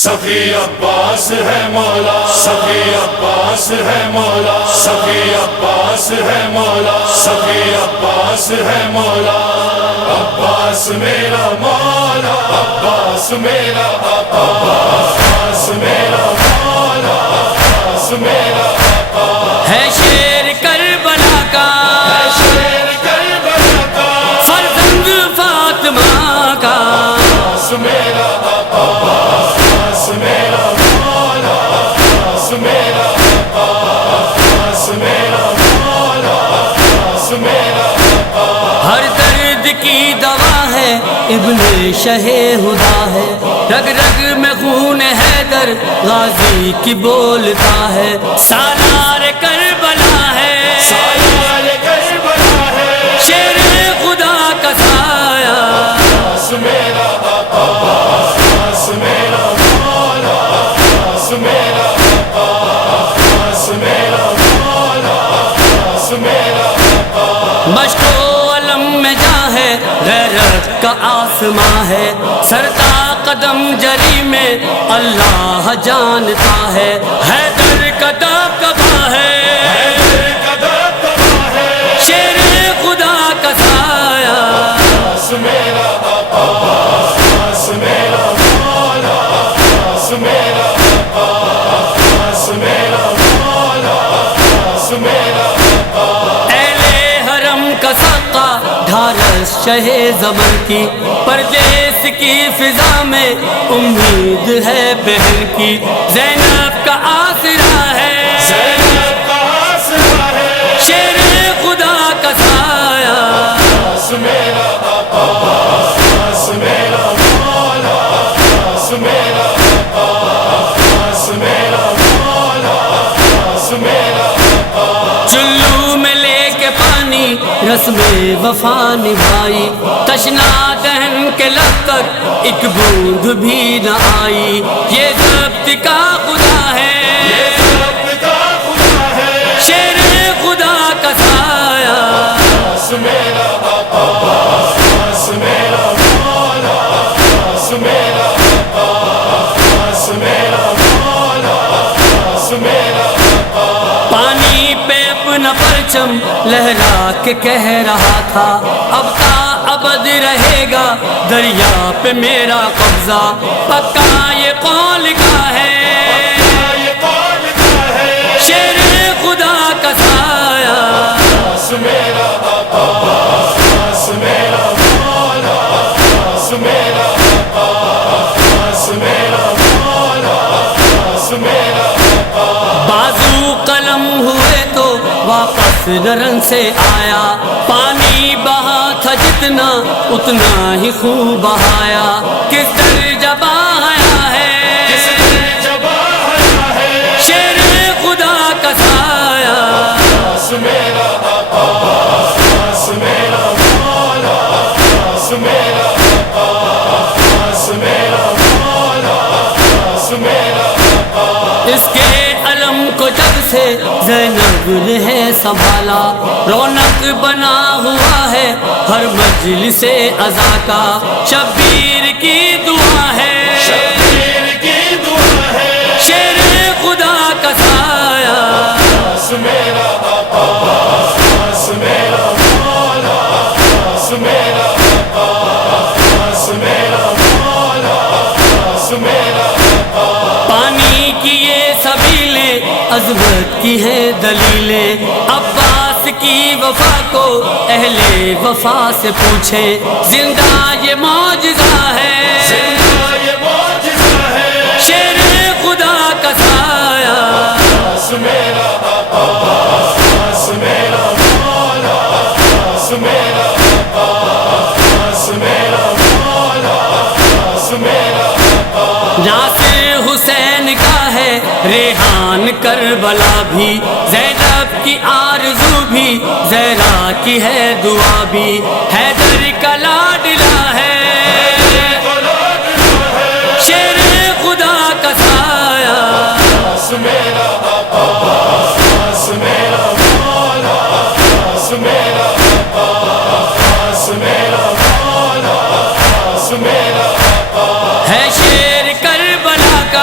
سخی عباس ہے مولا، سخی عباس ہے مولا، سخی عباس ہے مولا، سخی عباس ہے مولا، عباس میرا مولا، عباس میرا، عباس میرا مولا، عباس میرا ہے شیر کربلا کا، ہے شیر کربلا کا، فرزند فاطمہ کا، عباس میرا، عباس میرا مولا، عباس میرا، عباس میرا مولا، عباس میرا ہر درد کی دوا ہے، ابن شہ ہدا ہے، رگ رگ میں خون حیدر غازی کی بولتا ہے، سالار کربلا ہے، سالار کربلا ہے، شیر خدا کا سایہ، عباس میرا، عباس میرا مولا، عباس میرا، عباس میرا مولا، عباس میرا مشق و علم میں جا ہے، غیرت کا آسماں ہے، سرتا قدم جری میں اللہ جانتا ہے، حیدر کا دبدبا ہے، شیر خدا کا سایہ، عباس میرا، عباس میرا مولا، عباس میرا، عباس میرا مولا، عباس میرا اہل حرم کا سقا ڈھارس شہ زمن کی، پردیس کی فضا میں امید ہے بہن کی، زینب کا آسرا ہے، زینب کا آسرا ہے، شیر خدا کا سایہ، عباس میرا، عباس میرا مولا، عباس میرا، عباس میرا مولا، عباس میرا چلو میں لے کے پانی رسم وفا نبھائی، تشنا دہن کے لب تک ایک بوند بھی نہ آئی، یہ ضبط کا خدا ہے، رب کا خدا ہے، شیر خدا کا سایہ، عباس میرا، عباس میرا مولا، عباس میرا، عباس میرا مولا، عباس میرا پانی پہ اپنا پرچم لہرا کے کہہ رہا تھا، اب تا ابد رہے گا دریا پہ میرا قبضہ، پکا یہ قول کا ہے، یہ قول کا ہے، شیر خدا کا سایہ، عباس میرا، عباس میرا مولا، عباس میرا، عباس میرا مولا، عباس میرا بازو قلم ہوئے تو واپس نرن سے آیا، پانی بہا تھا جتنا اتنا ہی خوب بہایا، کس درجہ بہایا ہے، جب آیا ہے، شیر خدا کا سایہ، عباس میرا، عباس میرا مولا، عباس میرا، عباس میرا مولا، عباس میرا اس کے علم کو جب سے زینب نے سنبھالا، رونق بنا ہوا ہے ہر مجلس عزا کا، شبیر کی دعا ہے، شبیر کی دعا ہے، شیر خدا کا سایہ، عباس میرا، عباس میرا مولا، عباس میرا، عباس میرا مولا، عباس میرا پانی کی یہ سبیلیں عظمت کی ہیں دلیلیں، عباس کی وفا کو اہل وفا سے پوچھے، زندہ یہ معجزہ ہے، زندہ یہ معجزہ ہے، شیر خدا کا سایہ، عباس میرا، عباس میرا مولا، عباس میرا، عباس میرا مولا، عباس میرا ناصر حسین کا ہے ریحان کربلا بھی، زینب کی آرزو بھی، زہرا کی ہے دعا بھی، حیدر کا لاڈلا ہے، شیر خدا کا سایہ، عباس میرا، عباس میرا مولا، عباس میرا، عباس میرا مولا، عباس میرا ہے شیر کربلا کا،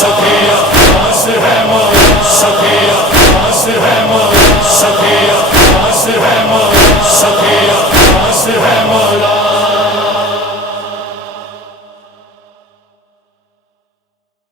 سکینہ